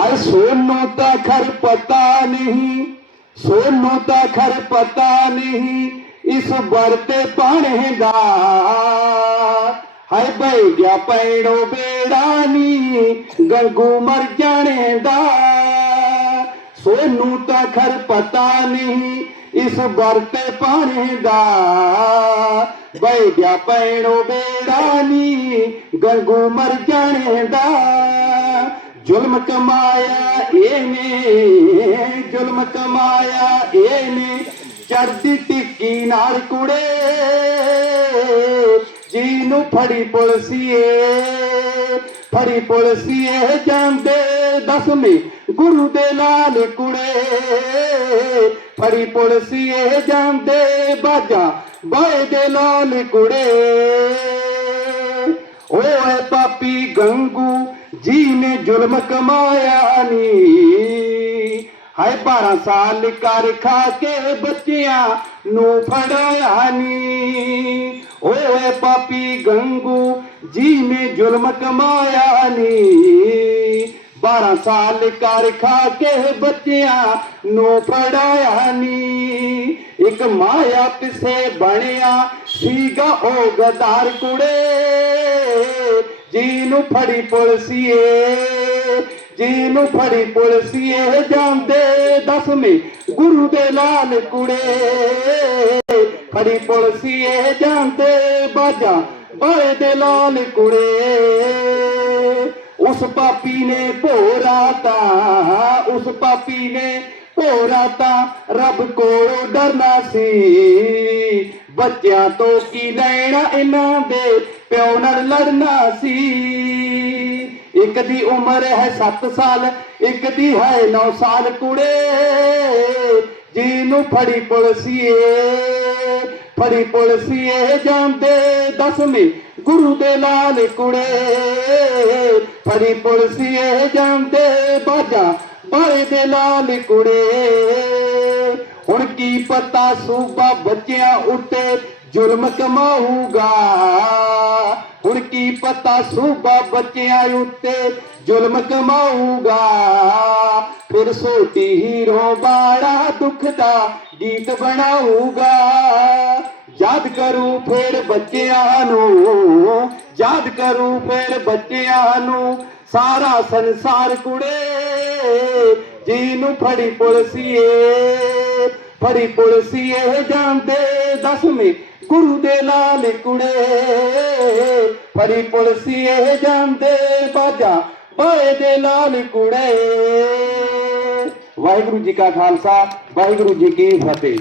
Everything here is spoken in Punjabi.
ਹਰ ਸੋਨੂੰ ਤਾਂ ਖਰ ਪਤਾ ਨਹੀਂ, ਸੋਨੂੰ ਤਾਂ ਖਰ ਪਤਾ ਨਹੀਂ, ਇਸ ਵਰਤੇ ਪਾਣੇ ਦਾ ਹਾਏ ਬਈ ਗਿਆ ਪੈੜੋ ਬੇੜਾਨੀ ਗੰਗੂ ਮਰ ਜਾਣੇ ਦਾ ਸੋਨੂੰ ਤਾਂ ਖਰ ਪਤਾ ਨਹੀਂ, ਇਸ ਵਰਤੇ ਪਾਣੇ ਦਾ ਬਈ ਗਿਆ ਪੈੜੋ ਬੇੜਾਨੀ ਗੰਗੂ ਮਰ ਜਾਣੇ ਦਾ ਜ਼ੁਲਮ ਕਮਾਇਆ, ਇਹਨੇ, ਜ਼ੁਲਮ ਕਮਾਇਆ, ਇਹਨੇ ਚੜਦੀ ਟਿੱਕੀ ਨਾਲ ਕੁੜੇ। ਜੀ ਨੂੰ ਫੜੀ ਪੁਲਸੀਏ ਫੜੀ ਪੁਲਸੀਏ ਜਾਂਦੇ ਦਸਵੇਂ ਗੁਰੂ ਦੇ ਲਾਲ ਕੁੜੇ। ਫੜੀ ਪੁਲਸੀਏ ਜਾਂਦੇ ਬਾਜਾ ਬਾਏ ਦੇ ਲਾਲ ਕੁੜੇ। ਓਏ ਪਾਪੀ ਗੰਗੂ ਜੀ ਨੇ ਜ਼ੁਲਮ ਕਮਾਇਆ ਨੀ। ਹਾਏ 12 ਸਾਲ ਕਰ ਖਾ ਕੇ ਬੱਚਿਆਂ ਨੂੰ ਫੜਾਇਆ ਨੀ। ਓਏ ਪਾਪੀ ਗੰਗੂ ਜੀ ਨੇ ਜ਼ੁਲਮ ਕਮਾਇਆ ਨੀ। 12 ਸਾਲ ਕਰ ਖਾ ਕੇ ਬੱਚਿਆਂ ਨੂੰ ਫੜਾਇਆ ਨੀ। ਇੱਕ ਮਾਇਆ ਪਿਸੇ ਬਣਿਆ ਸੀਗਾ ਉਹ ਗਦਾਰ ਕੁੜੇ। ਜੀ ਨੂੰ ਫੜੀ ਪੁਲਸੀਏ ਜੀ ਨੂੰ ਫੜੀ ਪੁਲਸੀਏ ਜਾਂਦੇ ਦਸਵੇਂ ਗੁਰੂ ਦੇ ਲਾਲ ਕੁੜੇ, ਫੜੀ ਪੁਲਸੀਏ ਜਾਂਦੇ ਬਾਜਾ। ਬਾਏ ਦੇ ਲਾਲ ਕੁੜੇ, ਉਸ ਪਾਪੀ ਨੇ ਭੋਰਾ ਤਾਂ, ਉਸ ਪਾਪੀ ਨੇ ਭੋਰਾ ਤਾਂ। ਰੱਬ ਕੋਲੋਂ ਡਰਨਾ ਸੀ। ਬੱਚਿਆਂ ਤੋਂ ਕੀ ਲੈਣਾ ਇਹਨਾਂ ਦੇ? ਪਿਓ ਨਾਲ ਲੜਨਾ ਸੀ। ਇੱਕ ਦੀ ਉਮਰ ਹੈ 7 ਸਾਲ, ਇੱਕ ਦੀ ਹੈ 9 ਸਾਲ ਕੁੜੇ। ਜੀ ਨੂੰ ਫੜੀ ਪੁਲਸੀਏ ਫੜੀ ਪੁਲਸੀਏ ਜਾਂਦੇ ਦਸਵੇਂ ਗੁਰੂ ਦੇ ਲਾਲ ਕੁੜੇ। ਫੜੀ ਪੁਲਸੀਏ ਜਾਂਦੇ ਬਾਜਾ ਬਾਰੇ ਦੇ ਲਾਲ ਕੁੜੇ। ਹੁਣ ਕੀ ਪਤਾ ਸੂਬਾ ਬੱਚਿਆਂ ਉੱਤੇ ਜ਼ੁਲਮ ਕਮਾਊਗਾ? ਹੁਣ ਕੀ ਪਤਾ ਸੂਬਾ ਬੱਚਿਆਂ ਉੱਤੇ ਜ਼ੁਲਮ ਕਮਾਊਗਾ? ਫਿਰ ਸੋਟੀ ਹੀਰੋ ਬਾੜਾ ਦੁੱਖ ਦਾ ਗੀਤ ਬਣਾਊਗਾ। ਯਾਦ ਕਰੂ ਫਿਰ ਬੱਚਿਆਂ ਨੂੰ, ਯਾਦ ਕਰੂ ਫਿਰ ਬੱਚਿਆਂ ਨੂੰ ਸਾਰਾ ਸੰਸਾਰ ਕੁੜੇ, ਜੀ ਨੂੰ ਫੜੀ ਪੁਲਸੀਏ। ਫੜੀ ਪੁਲਸੀਏ ਜਾਂਦੇ ਦਸਵੇਂ ਗੁਰੂ ਦੇ ਲਾਲ ਕੁੜੇ। ਫੜੀ ਇਹ ਜਾਂਦੇ ਬਾਜਾ ਬਾਏ ਦੇ ਲਾਲ ਕੁੜੇ। ਵਾਹਿਗੁਰੂ ਜੀ ਕਾ ਖਾਲਸਾ, ਵਾਹਿਗੁਰੂ ਜੀ ਕੀ ਫਤਿਹ।